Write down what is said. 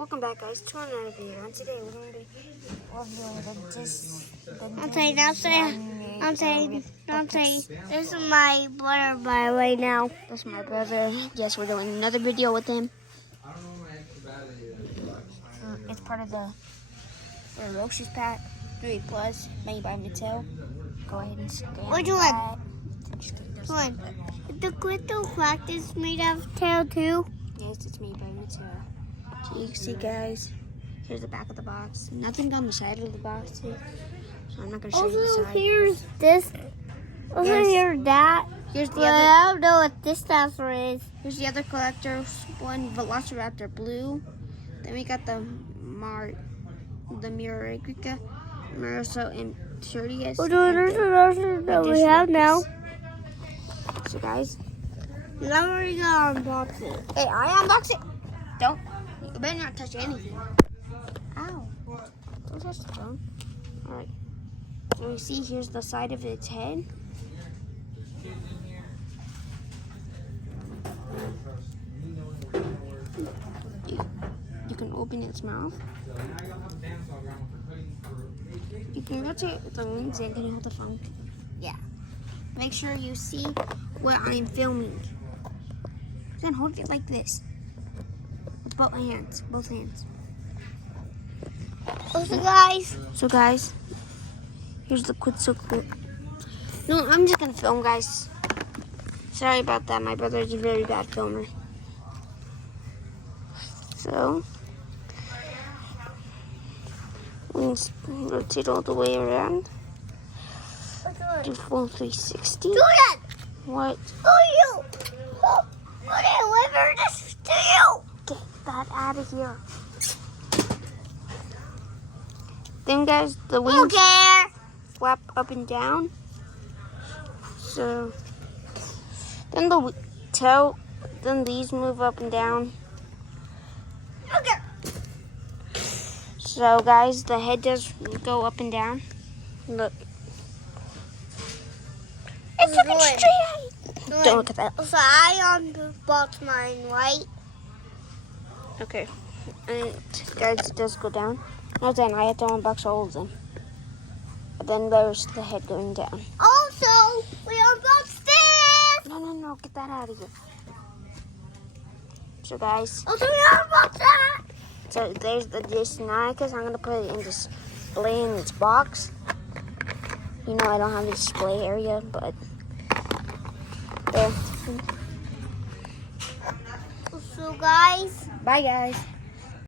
Welcome back, guys, to another video. And today we're going to be reviewing I'm saying, this is my brother right now. This is my brother. Yes, we're doing another video with him. It's part of the Ferocious Pack 3 Plus, made by Mattel. Go ahead and scan Which that. one? The crystal practice made of tail too? Yes, it's made by Mattel. So you can see, guys, here's the back of the box. Nothing on the side of the box here, so I'm not going to show you the Also, side. here's this. Also, Yes. here's that. Here's the But other. I don't know what this dinosaur is. Here's the other collector's one, Velociraptor Blue. Then we got the Murarica, Maroso, and Tertius. We're doing this that we have now. So, guys, Now we're gonna unbox it. hey, I unbox it. Don't. You better not touch anything. Ow. Don't touch the phone. Alright. So we see here's the side of its head. You can open its mouth. You can go to the wings and can you hold the phone? Yeah. Make sure you see what I'm filming. Then hold it like this. With both hands. So guys, here's the quick clip. No, I'm just gonna film, guys. Sorry about that. My brother's a very bad filmer. So we rotate all the way around. Do full 360. Julian! What? Who are you? Who delivered this to you? Get that out of here. Then, guys, the wings flap up and down. So then the tail, then these move up and down. Okay. So, guys, the head does go up and down. Look. It's looking straight at you. Don't look at that. So I unboxed mine, right? Okay. And, guys, it does go down. Now then, I have to unbox all of them. But then there's the head going down. Also, we unboxed this. No, get that out of here. So, guys, Also, we unboxed that. so there's the dsungaripterus. I'm going to put it in display in its box. You know, I don't have a display area, but there. So, guys. Bye, guys.